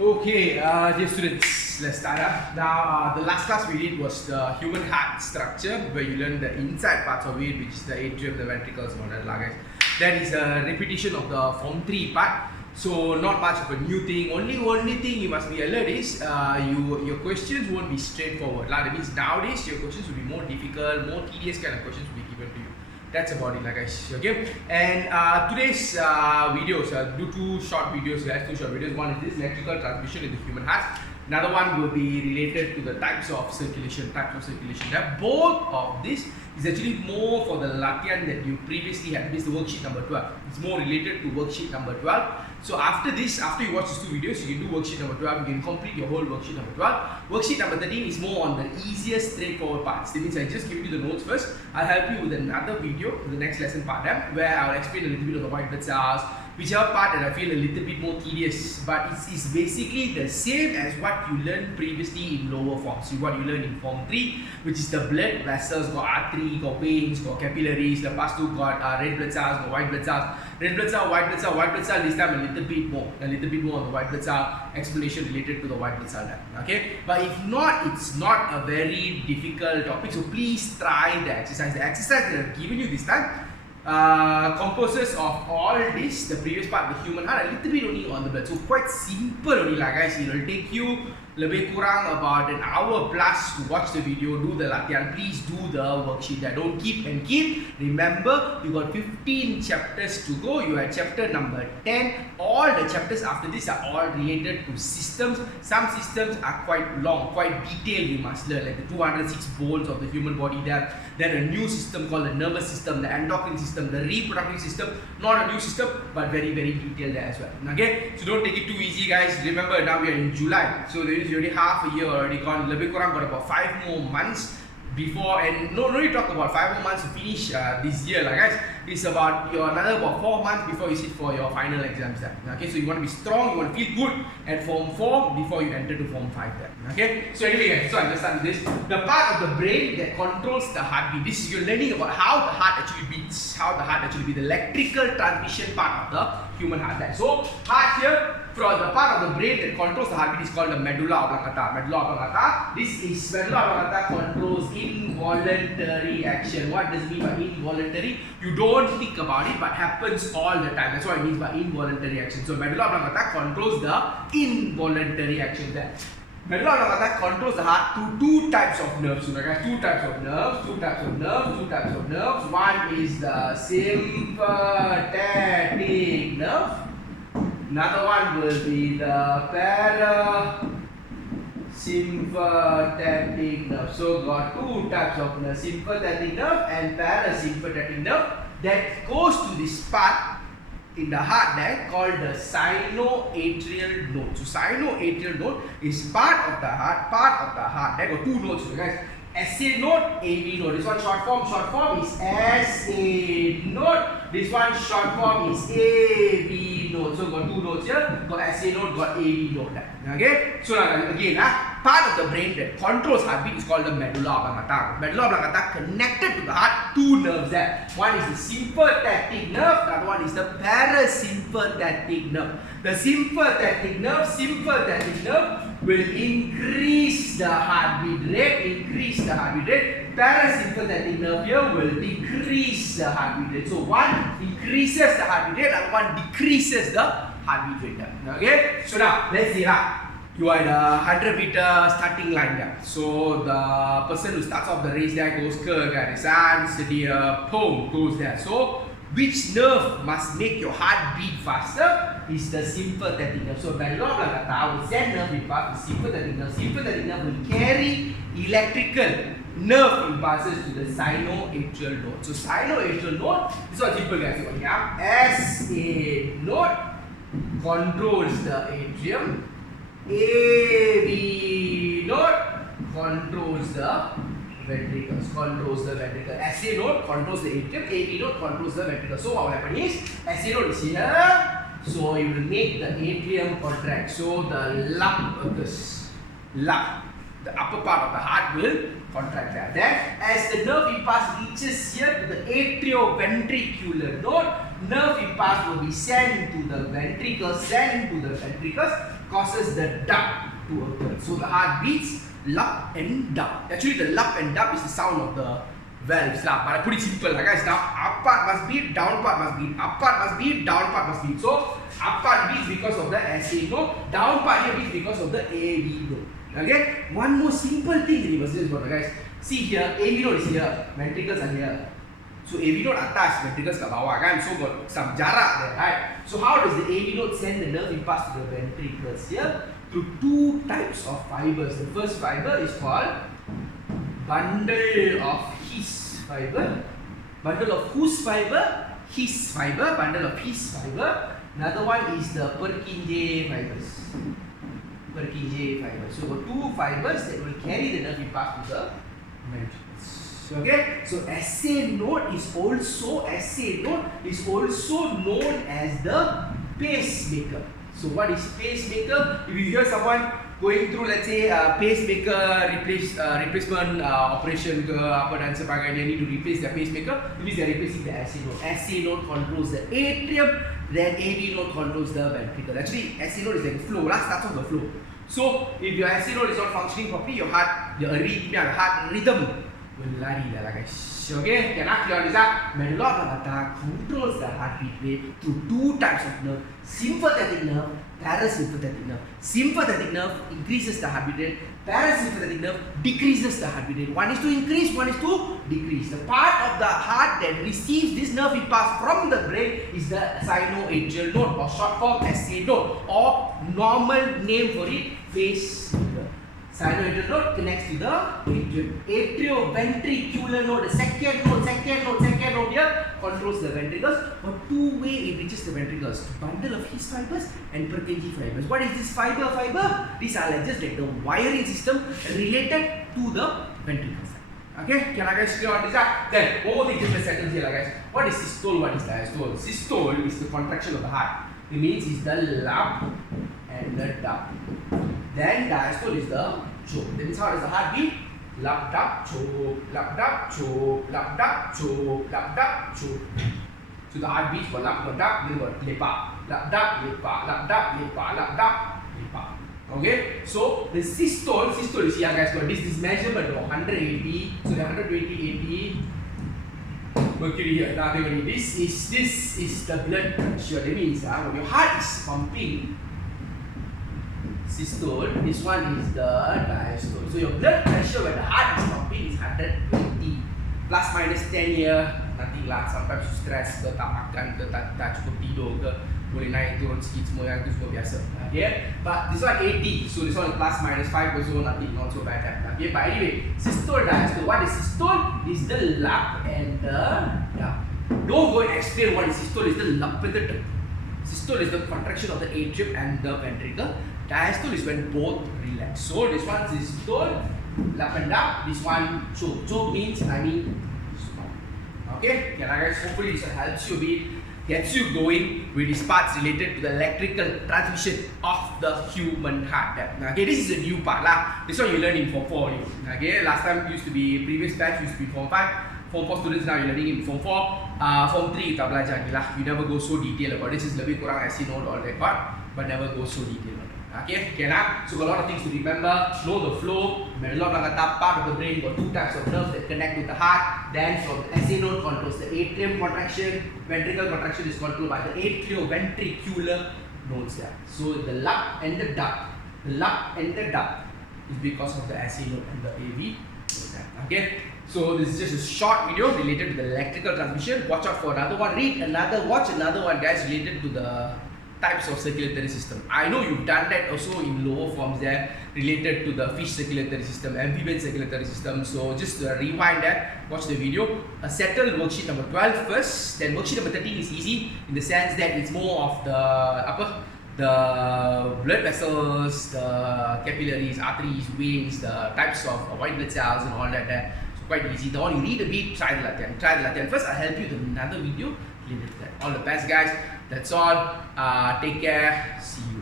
Okay, dear students, let's start up. Now, the last class we did was the human heart structure, where you learn the inside parts of it, which is the atrium, the ventricles, and all that, guys. That is a repetition of the Form 3 part. So, not much of a new thing. Only thing you must be alert is your questions won't be straightforward. That means nowadays your questions will be more difficult, more tedious kind of questions will be given to you. That's about it, guys. Okay, and today's videos, do two short videos, guys. Two short videos. One is this electrical transmission in the human heart. Another one will be related to the types of circulation. Now, both of this is actually more for the latihan that you previously had. This is the worksheet number 12. It's more related to worksheet number 12. So after this, after you watch these two videos, you can do worksheet number 12. You can complete your whole worksheet number 12. Worksheet number 13 is more on the easiest, straightforward parts. That means I just give you the notes first. I'll help you with another video, the next lesson part, where I'll explain a little bit of the white blood cells, whichever part that I feel a little bit more tedious, but it's basically the same as what you learned previously in lower forms. What you learned in Form 3, which is the blood vessels, got artery, got veins, got capillaries, the past two got red blood cells, got white blood cells. Red blood cell, white blood cell, white blood cell, this time a little bit more on the white blood cell, explanation related to the white blood cell. Okay, but if not, it's not a very difficult topic, so please try the exercise. The exercise that I've given you this time composes of all this, the previous part, the human heart, a little bit only on the blood. So quite simple only guys. It will take you lebih kurang about an hour plus to watch the video, do the latihan. Please do the worksheet there. Don't keep and keep. Remember, you got 15 chapters to go. You are chapter number 10. All the chapters after this are all related to systems. Some systems are quite long, quite detailed. You must learn, like the 206 bones of the human body there. Then a new system called the nervous system, the endocrine system, the reproductive system. Not a new system, but very, very detailed there as well. Okay, so don't take it too easy, guys. Remember, now we are in July, so there is already half a year already gone. Lebih kurang got about 5 more months before, and no need talk about 5 more months to finish this year, guys. It's about another about 4 months before you sit for your final exams there. Okay, so you want to be strong, you want to feel good at Form 4 before you enter to Form 5 there. Okay, so anyway, guys, so I'm just start with this. The part of the brain that controls the heartbeat. This is you're learning about how the heart actually beats, how the heart actually beats, the electrical transmission part of the human heart there. So heart here, from the part of the brain that controls the heartbeat is called the medulla oblongata. Medulla oblongata. This is medulla oblongata controls involuntary action. What does it mean by involuntary? You don't think about it, but happens all the time. That's what it means by involuntary action. So medulla oblongata controls the involuntary action there. Medulla oblongata controls the heart through two types of nerves. So guys, two types of nerves. One is the sympathetic nerve. Another one will be the parasympathetic nerve. So got two types of nerve, sympathetic nerve and parasympathetic nerve, that goes to this part in the heart there called the sinoatrial node. So sinoatrial node is part of the heart. There got two nodes, guys. SA node, AV node. This one short form is SA node. This one short form is AV node. So got two nodes here. Got SA node, got AV node. Okay. So now again, part of the brain that controls heartbeat is called the medulla oblongata. Medulla oblongata connected to the heart, two nerves there. One is the sympathetic nerve. The other one is the parasympathetic nerve. The sympathetic nerve will increase the heartbeat rate. Parasympathetic nerve here will decrease the heartbeat rate. So one increases the heartbeat rate, other one decreases the heartbeat rate. Okay. So now let's see you are in a 100-meter starting line there. So the person who starts off the race there goes ke garis sedia, boom, goes there. So which nerve must make your heart beat faster is the sympathetic nerve. So medulla oblongata will send nerve impulse to sympathetic nerve. Sympathetic nerve will carry electrical nerve impulses to the sinoatrial node. So sinoatrial node, this one simple, guys. SA node controls the atrium. AV node controls the ventricles. SA node controls the atrium. AV node controls the ventricles. So what will happen is, SA node is here. So you will make the atrium contract. So the lump occurs. The upper part of the heart will contract there. Then, as the nerve impulse reaches here to the atrioventricular node, nerve impulse will be sent into the ventricles, causes the dub to occur. So the heart beats lup and dub. Actually, the lup and dub is the sound of the valves lah. But I put it simple lah guys. Now up part must beat, down part must beat, up part must beat, down part must beat. So up part beats because of the SA note, down part here beats because of the AV note. Okay, one more simple thing that you must do is what guys. See here, AV note is here, ventricles are here. So AV note atas, ventricles kat bawah kan. So got some jarak there, right? So how does the AV note send the nerve impulse to the ventricles here? Through two types of fibers. The first fiber is called bundle of His fiber. Bundle of whose fiber? His fiber. Bundle of His fiber. Another one is the Purkinje fibers. Purkinje fibers. So got two fibers that will carry the nerve impulse to the ventricles. Okay, so SA node is also known as the pacemaker. So what is pacemaker? If you hear someone going through, let's say, pacemaker replacement operation ke apa dan sebagainya, they need to replace their pacemaker, it means they are replacing the SA node. SA node controls the atrium, then AV node controls the ventricle. Actually, SA node is like the flow, starts off the flow. So if your SA node is not functioning properly, your heart, your arrhythmia, your heart rhythm will lari lah guys. Okay, can I clear this up? Medulla oblongata controls the heartbeat rate through two types of nerve: sympathetic nerve, parasympathetic nerve. Sympathetic nerve increases the heartbeat rate. Parasympathetic nerve decreases the heartbeat rate. One is to increase, one is to decrease. The part of the heart that receives this nerve impulse from the brain is the sinoatrial node, or short form SA node, or normal name for it, pacemaker. Sinoatrial node connects to the atrium. Atrioventricular node, the second node here controls the ventricles. For two-way, it reaches the ventricles. Bundle of His fibers and Purkinje fibers. What is this fiber? These are like just like the wiring system related to the ventricles. Okay, can I guys clear on this up? Then one more thing, just a second here, guys. What is systole? What is diastole? Systole is the contraction of the heart. It means it's the lup and the dub. Then diastole is the choke. That means how does the heart beat? Lup dub choke, lup dub choke, lup dub choke, lup dub choke. So the heart beats for lup, got dub, then got lepa, lup dub, lepa, lup dub, lepa, lup dub, lepa. Okay, so the systole is here guys. Got this measurement of 180. So the 120, 80 mercury here. Now this is the blood pressure. That means when your heart is pumping, systole, this one is the diastole. So your blood pressure when the heart is pumping is 120. Plus minus 10 here, nothing lah. Sometimes you stress ke, tak makan ke, tak cukup tidur ke, boleh naik turun sikit, semua yang itu semua biasa. Okay, but this one 80, so this one plus minus 5 also nothing, not so bad. Okay, but anyway, systole, diastole. What is systole? Is the lup and the dub. Don't go and explain what is systole. Is the lup and the dub. Systole is the contraction of the atrium and the ventricle. Diastole is when both relax. So this one is systole, lup and dub. This one choke. Choke means stop. Okay, guys. Hopefully this helps you a bit, gets you going with these parts related to the electrical transmission of the human heart. Okay, this is a new part lah. This one you learn in Form 4 only. Okay, last time used to be previous batch used to be Form 5. Form 4 students now you're learning in Form 4. Form 3 kita belajar ni lah. You never go so detail about this. Is lebih kurang as you know all that part, but never go so detail. Okay, so got a lot of things to remember. Know the flow. Medulla oblongata part of the brain got two types of nerves that connect with the heart. Then from the SA node controls the atrium contraction. Ventricle contraction is controlled by the atrioventricular nodes there. So the lup and the dub. The lup and the dub is because of the SA node and the AV node. Okay, so this is just a short video related to the electrical transmission. Watch out for another one. Watch another one, guys, related to the types of circulatory system. I know you've done that also in lower forms there, related to the fish circulatory system, amphibian circulatory system. So just rewind that, watch the video. Settle worksheet number 12 first. Then worksheet number 13 is easy in the sense that it's more of the blood vessels, the capillaries, arteries, veins, the types of white blood cells and all that there. So quite easy. The one you read a bit, try the Latvian. First I'll help you with another video related to that. All the best, guys. That's all. Take care. See you.